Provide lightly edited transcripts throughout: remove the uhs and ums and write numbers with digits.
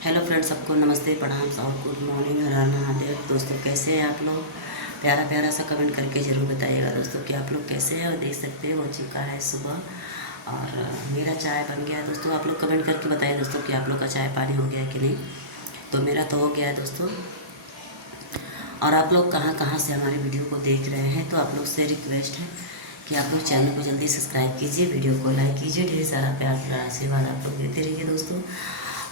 Hello friends, सबको नमस्ते, प्रणाम और गुड मॉर्निंग, हर हर महादेव। दोस्तों कैसे हैं आप लोग? प्यारा प्यारा सा कमेंट करके ज़रूर बताइएगा दोस्तों कि आप लोग कैसे हैं। और देख सकते हैं हो चुका है सुबह और मेरा चाय बन गया है दोस्तों। आप लोग कमेंट करके बताइए दोस्तों कि आप लोग का चाय पानी हो गया है कि नहीं। तो मेरा तो हो गया है दोस्तों। और आप लोग कहाँ कहाँ से हमारी वीडियो को देख रहे हैं, तो आप लोग से रिक्वेस्ट है कि आप लोग चैनल को जल्दी सब्सक्राइब कीजिए, वीडियो को लाइक कीजिए, ढेर सारा प्यार प्यार आशीर्वाद आप लोग देते रहिए दोस्तों।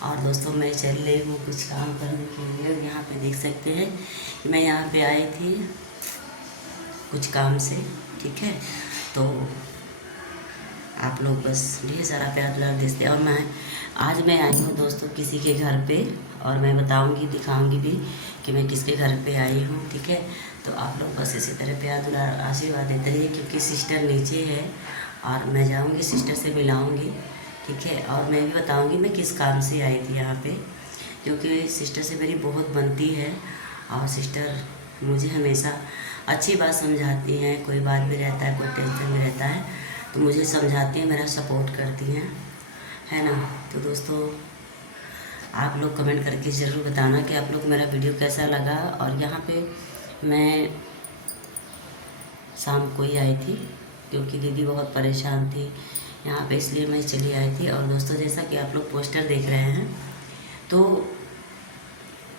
और दोस्तों मैं चल रही हूँ कुछ काम करने के लिए। यहाँ पे देख सकते हैं कि मैं यहाँ पे आई थी कुछ काम से, ठीक है। तो आप लोग बस ढेर सारा प्यार दुलार देते। और आज मैं आई हूँ दोस्तों किसी के घर पे, और मैं बताऊँगी दिखाऊँगी भी कि मैं किसके घर पे आई हूँ, ठीक है। तो आप लोग बस इसी तरह प्यार दुलार आशीर्वाद देते रहिए, क्योंकि सिस्टर नीचे है और मैं जाऊँगी सिस्टर से मिलाऊँगी, ठीक है। और मैं भी बताऊँगी मैं किस काम से आई थी यहाँ पे, क्योंकि सिस्टर से मेरी बहुत बनती है और सिस्टर मुझे हमेशा अच्छी बात समझाती हैं। कोई बात भी रहता है, कोई टेंशन भी रहता है तो मुझे समझाती हैं, मेरा सपोर्ट करती हैं, है ना। तो दोस्तों आप लोग कमेंट करके ज़रूर बताना कि आप लोग मेरा वीडियो कैसा लगा। और यहाँ पे मैं शाम को ही आई थी, क्योंकि दीदी बहुत परेशान थी यहाँ पे, इसलिए मैं चली आई थी। और दोस्तों जैसा कि आप लोग पोस्टर देख रहे हैं, तो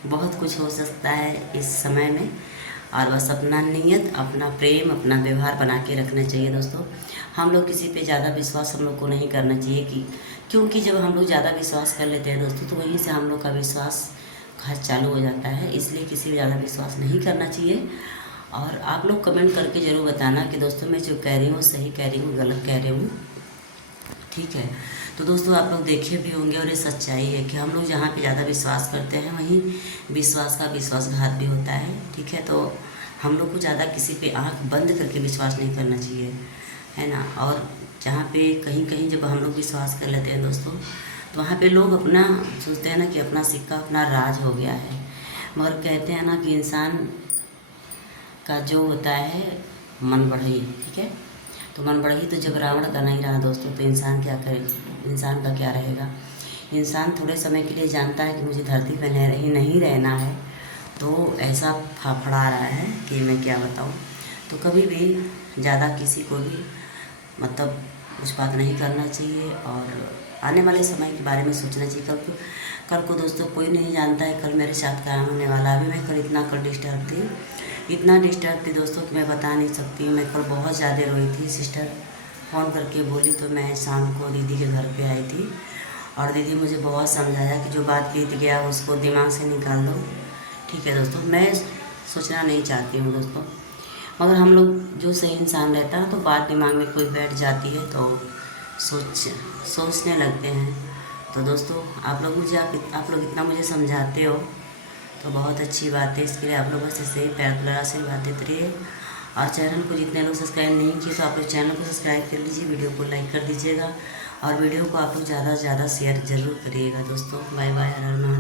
बहुत कुछ हो सकता है इस समय में, और बस अपना नियत, अपना प्रेम, अपना व्यवहार बना के रखना चाहिए दोस्तों। हम लोग किसी पे ज़्यादा विश्वास हम लोग को नहीं करना चाहिए, क्योंकि जब हम लोग ज़्यादा विश्वास कर लेते हैं दोस्तों, तो वहीं से हम लोग का विश्वास घात चालू हो जाता है। इसलिए किसी पे ज़्यादा विश्वास नहीं करना चाहिए। और आप लोग कमेंट करके ज़रूर बताना कि दोस्तों मैं जो कह रही हूँ सही कह रही हूँ, गलत कह रही हूँ, ठीक है। तो दोस्तों आप लोग देखे भी होंगे, और ये सच्चाई है कि हम लोग जहाँ पे ज़्यादा विश्वास करते हैं वहीं विश्वास का विश्वासघात भी होता है, ठीक है। तो हम लोग को ज़्यादा किसी पे आंख बंद करके विश्वास नहीं करना चाहिए, है ना। और जहाँ पे कहीं कहीं जब हम लोग विश्वास कर लेते हैं दोस्तों, तो वहाँ पे लोग अपना सोचते हैं ना कि अपना सिक्का अपना राज हो गया है। मगर कहते हैं ना कि इंसान का जो होता है मन बढ़ई, ठीक है। तो मन बढ़ई तो जब रावण का नहीं रहा दोस्तों, तो इंसान क्या करे, इंसान का क्या रहेगा। इंसान थोड़े समय के लिए जानता है कि मुझे धरती पर नहीं रहना है, तो ऐसा फाफड़ा रहा है कि मैं क्या बताऊँ। तो कभी भी ज़्यादा किसी को भी मतलब कुछ बात नहीं करना चाहिए, और आने वाले समय के बारे में सोचना चाहिए। कल को दोस्तों कोई नहीं जानता है कल मेरे साथ क्या होने वाला। अभी मैं कल इतना इतना डिस्टर्ब थी दोस्तों कि मैं बता नहीं सकती। मैं कल बहुत ज़्यादा रोई थी। सिस्टर फ़ोन करके बोली, तो मैं शाम को दीदी के घर पे आई थी, और दीदी मुझे बहुत समझाया कि जो बात बीत गया उसको दिमाग से निकाल दो, ठीक है दोस्तों। मैं सोचना नहीं चाहती हूँ दोस्तों, मगर हम लोग जो सही इंसान रहता है तो बात दिमाग में कोई बैठ जाती है तो सोचने लगते हैं। तो दोस्तों आप लोग इतना मुझे समझाते हो तो बहुत अच्छी बात है। इसके लिए आप लोग बस ऐसे ही प्यार दुलार आशीर्वाद देते रहिए। और चैनल को जितने लोग सब्सक्राइब नहीं किए तो आप लोग चैनल को सब्सक्राइब कर लीजिए, वीडियो को लाइक कर दीजिएगा, और वीडियो को आप लोग ज़्यादा से ज़्यादा शेयर ज़रूर करिएगा दोस्तों। बाय बाय, हर हर महादेव।